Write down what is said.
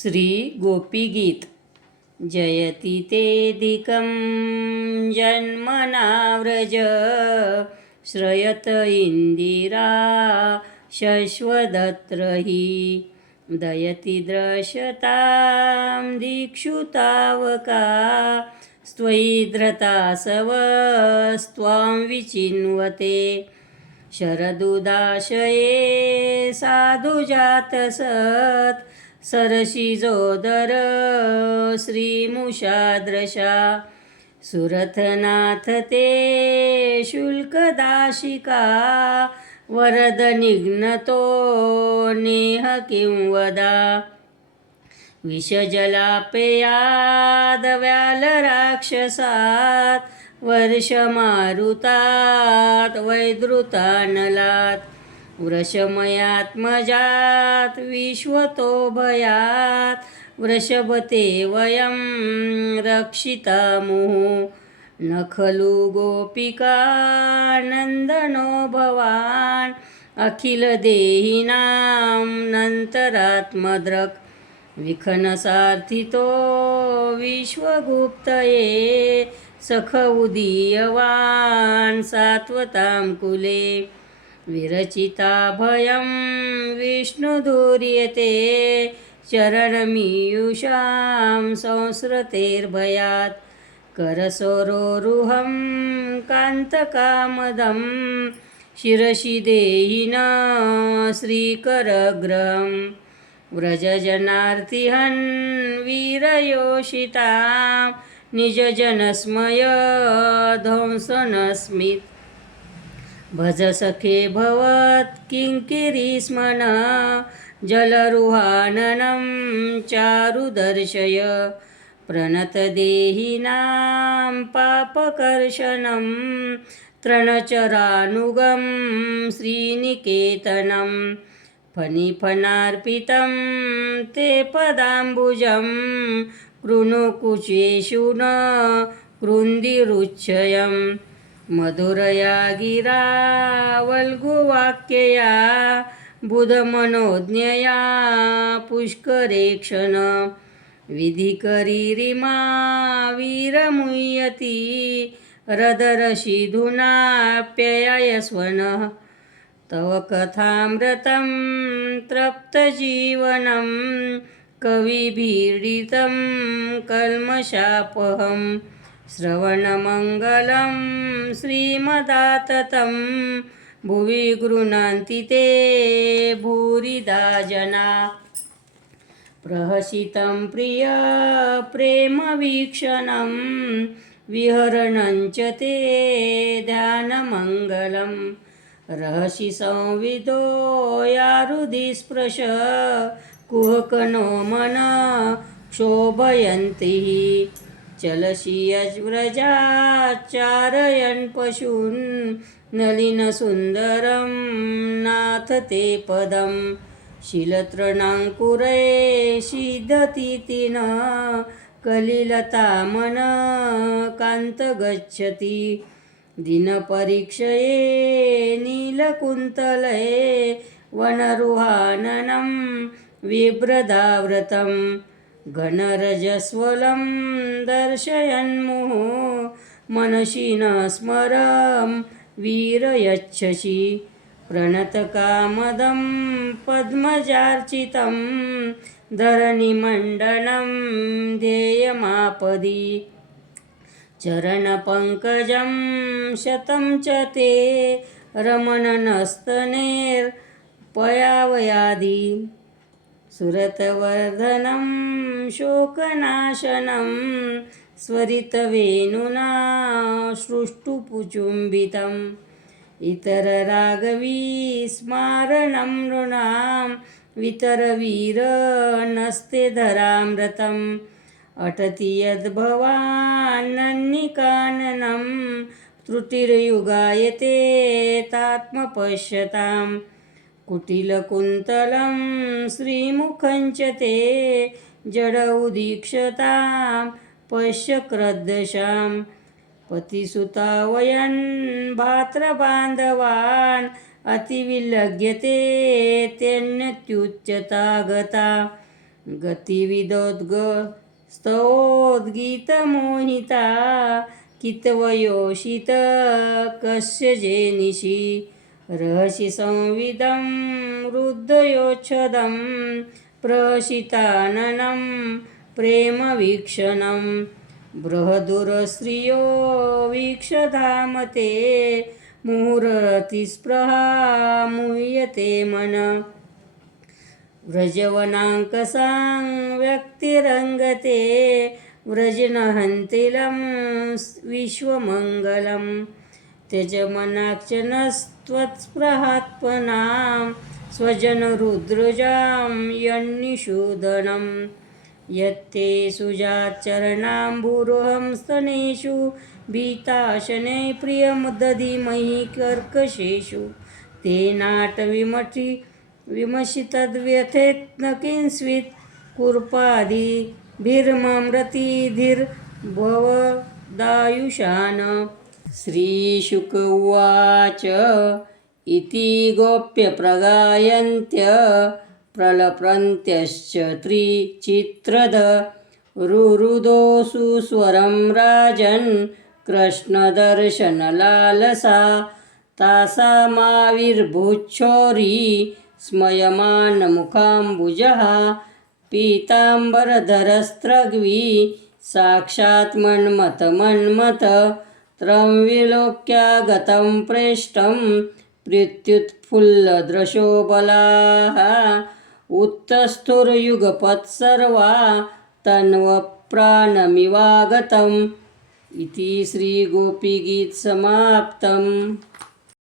श्री गोपीगीत जयति तेऽधिकं जन्मना व्रज श्रयत इंदिरा शश्वदत्र हि दयति दृश्यतां दीक्षुतावका स्त्वयि धृतासवस्त्वां विचिन्वते शरदुदाशये साधुजातसत् सरसिजोदर श्रीमुषादृशा सुरथनाथ ते शुल्कदाशिका वरद निघ्नतो नेह किं वदा विषजलापेयाद व्यालराक्षसात् वर्षमारुतात वैद्रुतानलात् वृषमयात्मजात विश्वतो भयात् वृषभते वयं रक्षितामुः न खलु गोपिकानन्दनो भवान् अखिलदेहिनां नन्तरात्मदृक् विखनसार्थितो विश्वगुप्तये सख उदीयवान् सात्वतां कुले विरचिता भयं विष्णुदुर्यते चरणमीयुषां संसृतेर्भयात् करसरोरुहं कान्तकामदं शिरसि देहिना श्रीकरग्रहं व्रजजनार्तिहन् वीरयोषितां निजजनस्मय ध्वंसनस्मित् भज सखे भवत् किङ्किरीस्मन जलरुहाननं चारुदर्शय प्रणतदेहिनां पापकर्षणं तृणचरानुगं श्रीनिकेतनं फणिफणार्पितं ते पदाम्बुजं कृणुकुचेषु न कृन्दिरुच्छयं मधुरया गिरा वल्गुवाक्यया बुधमनोज्ञया पुष्करेक्षण विधिकरीरिमा वीरमुह्यति हृदरसिधुनाप्ययस्वनः तव कथामृतं तृप्तजीवनं कविभिरीडितं कल्मषापहं श्रवणमङ्गलं श्रीमदाततं भुवि गृह्णन्ति ते भूरिदा जना प्रहसितं प्रिय प्रेमवीक्षणं विहरणं च ते ध्यानमङ्गलं रहसि संविदो यारुदिस्पृश कुहकनो मन क्षोभयन्ति चलसि यज्व्रजाच्चारयन् पशून् नलिनसुन्दरं नाथ ते पदं शीलतृणाङ्कुरे सीदतीति न कलिलतामन कान्त गच्छति दिनपरीक्षये नीलकुन्तले वनरुहाननं बिभ्रदाव्रतं घनरजस्वलं दर्शयन्मुहुः मनसि न स्मरं वीरयच्छसि प्रणतकामदं पद्मजार्चितं धरणिमण्डनं ध्येयमापदि चरणपङ्कजं शतं च ते रमणनस्तनेर्पयावयाधि सुरतवर्धनं शोकनाशनं स्वरितवेणुना सृष्टुपुचुम्बितम् इतररागविस्मारणं नृणां वितरवीरनस्ते धरामृतम् अटति यद्भवान्नन्निकाननं त्रुटिर्युगायते तात्मपश्यतां कुटिलकुन्तलं श्रीमुखं च ते जड उदीक्षतां पश्य क्रद्दशां पतिसुता वयन् भात्रबान्धवान् अतिविलग्यते तेन्यत्युच्यता गता गतिविदोद्गीतमोहिता कितवयोषित कस्य जेनिषि रहसि संविदं रुद्धयोच्छदं प्रहसिताननं प्रेमवीक्षणं बृहदुरश्रियो वीक्षधामते मुहुरतिस्पृहा मुह्यते मन व्रजवनाङ्कसां व्यक्तिरङ्गते व्रजनहन्तिलं विश्वमङ्गलं त्यजमनाक्षणस्त्वत्स्पृहात्मनां स्वजनरुद्रजां यन्निषूदनं यत्ते सुजाचरणाम्बुरुहं स्तनेषु भीताशने प्रियमुदधिमहि कर्कशेषु तेनाटविमषि तद्व्यथेत् न किंस्वित् कुर्पादिभिर्ममृतिधिर्भवदायुषान् श्रीशुक उवाच इति गोप्य प्रगायन्त्य प्रलपन्त्यश्च त्रिचित्रद रुरुदोषु स्वरं राजन् कृष्णदर्शनलालसा तासामाविर्भूच्छोरी स्मयमानमुखाम्बुजः पीताम्बरधरस्त्रग्वी साक्षात् मन्मथ त्रं विलोक्यागतं प्रेष्ठं प्रीत्युत्फुल्लदृशो बलाः उत्तस्थुर्युगपत्सर्वा तन्वप्राणमिवागतम् इति श्रीगोपीगीतसमाप्तम्।